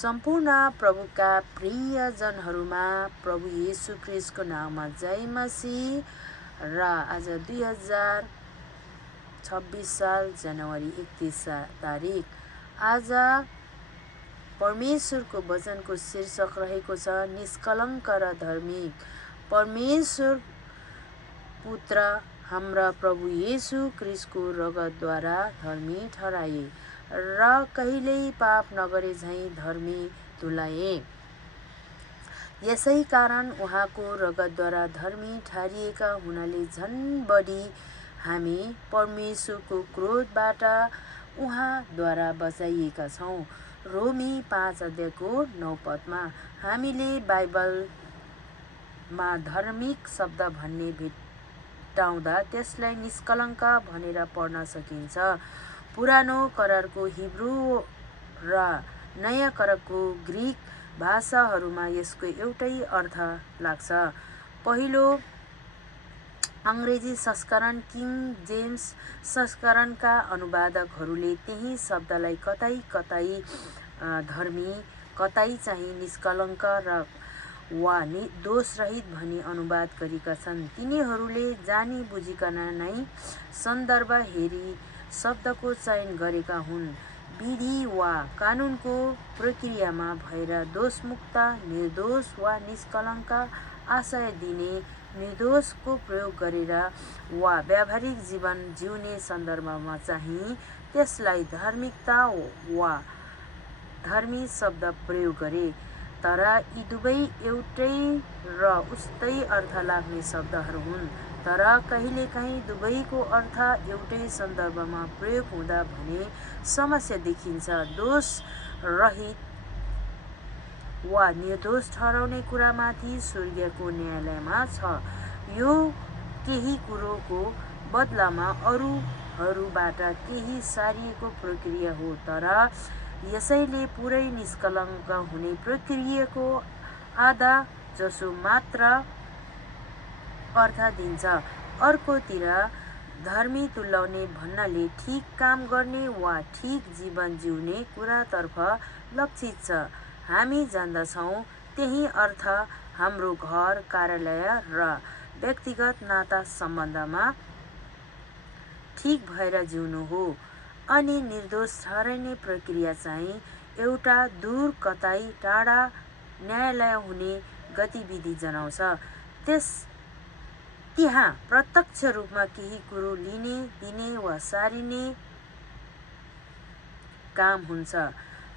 सम्पूर्ण प्रभुका प्रियजनहरूमा प्रभु येशू ख्रिस्टको नाममा जय मसीह र आज 2026 साल जनवरी 31 तारिक। आज परमेश्वरको वचनको शीर्षक रहेको छ निष्कलङ्क र धार्मिक। परमेश्वर पुत्र हाम्रा प्रभु येशू ख्रिस्टको रगतद्वारा धर्मी ठहराए र कहिल्यै पाप नगरे झैं धर्मी तुल्याए। यसै कारण उहाँको रगतद्वारा धर्मी ठहरिएका हुनाले झन बढी हामी परमेश्वरको क्रोधबाट उहाँद्वारा बचाइएका छौं। रोमी 5 अध्यायको 9 पदमा हामीले बाइबलमा धार्मिक शब्द भन्ने भेट्टाउँदा त्यसलाई निष्कलङ्क भनेर पढ्न सकिन्छ। पुरानो करारको हिब्रू र नयाँ करारको ग्रीक भाषाहरूमा यसको एउटै अर्थ लाग्छ। पहिलो अङ्ग्रेजी संस्करण किङ जेम्स संस्करणका अनुवादकहरूले त्यही शब्दलाई कतै कतै धर्मी, कतै चाहिँ निष्कलङ्क वा दोषरहित भनी अनुवाद गरेका छन्। तिनीहरूले जानी बुझिकन नै सन्दर्भ हेरी शब्दको चयन गरेका हुन्। विधि वा कानुनको प्रक्रियामा भएर दोषमुक्त, निर्दोष वा निष्कलङ्क आशय दिने निर्दोषको प्रयोग गरेर वा व्यावहारिक जीवन जिउने सन्दर्भमा चाहिँ त्यसलाई धार्मिकता वा धर्मी शब्द प्रयोग गरे। तर यी दुवै एउटै र उस्तै अर्थ लाग्ने शब्दहरू हुन्। तर कहिलेकाहीँ दुवैको अर्थ एउटै सन्दर्भमा प्रयोग हुँदा भने समस्या देखिन्छ। दोष रहित वा निर्दोष ठहराउने कुरामाथि स्वर्गीयको न्यायालयमा छ। यो केही कुरोको बदलामा अरूहरूबाट केही सारिएको प्रक्रिया हो। तर यसैले पुरै निष्कलङ्क हुने प्रक्रियाको आधा जसो मात्र अर्थ दिन्छ। अर्कोतिर धर्मी तुल्याउने भन्नाले ठिक काम गर्ने वा ठिक जीवन जिउने कुरातर्फ लक्षित छ। हामी जान्दछौँ त्यही अर्थ हाम्रो घर, कार्यालय र व्यक्तिगत नाता सम्बन्धमा ठिक भएर जिउनु हो। अनि निर्दोष ठहराउने प्रक्रिया चाहिँ एउटा दूर कतै टाढा न्यायालय हुने गतिविधि जनाउँछ। त्यहाँ प्रत्यक्ष रूपमा केही कुरो लिने, दिने वा सारिने काम हुन्छ।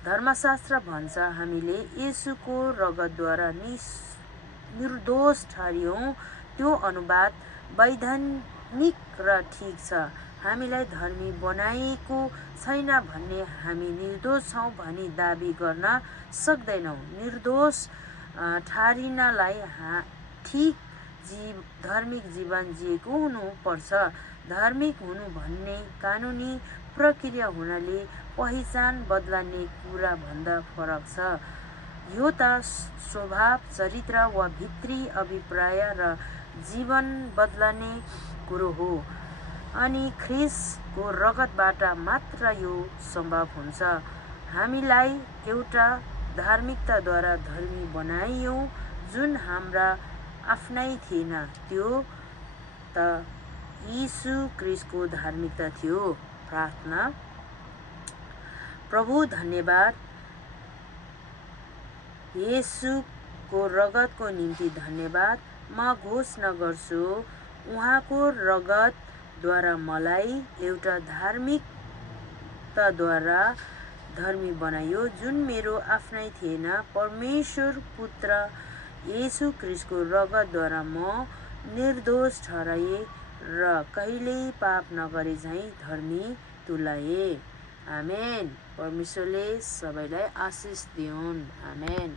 धर्मशास्त्र भन्छ हामीले येशूको रगतद्वारा निर्दोष ठहर्यौं। त्यो अनुवाद वैधानिक र ठिक छ। हामीलाई धर्मी बनाएको छैन भने हामी निर्दोष छौं भनी दाबी गर्न सक्दैनौं। निर्दोष ठहरिनलाई ठिक धार्मिक जीवन जिएको हुनु पर्छ। धार्मिक हुनु भन्ने कानुनी प्रक्रिया हुनाले पहिचान बदल्ने कुरा भन्दा फरक छ। यो त स्वभाव, चरित्र वा भित्री अभिप्राय र जीवन बदल्ने कुरो हो। अनि ख्रिस्टको रगतबाट मात्र यो सम्भव हुन्छ। हामीलाई एउटा धार्मिकताद्वारा धर्मी बनाइयो जुन हाम्रा आफ्नै थिएन। त्यो त यीशु ख्रिस्टको धार्मिकता थियो। प्रार्थना। प्रभु धन्यवाद, येशूको रगतको निम्ति धन्यवाद। म घोषणा गर्छु उहाँको रगतद्वारा मलाई एउटा धार्मिकताद्वारा धर्मी बनायो जुन मेरो आफ्नै थिएन। परमेश्वर पुत्र येशू ख्रिस्टको रगतद्वारा म निर्दोष ठहराए र कहिल्यै पाप नगरे झैं धर्मी तुल्याए। आमेन। परमेश्वरले सबैलाई आशिष दिउन्। आमेन।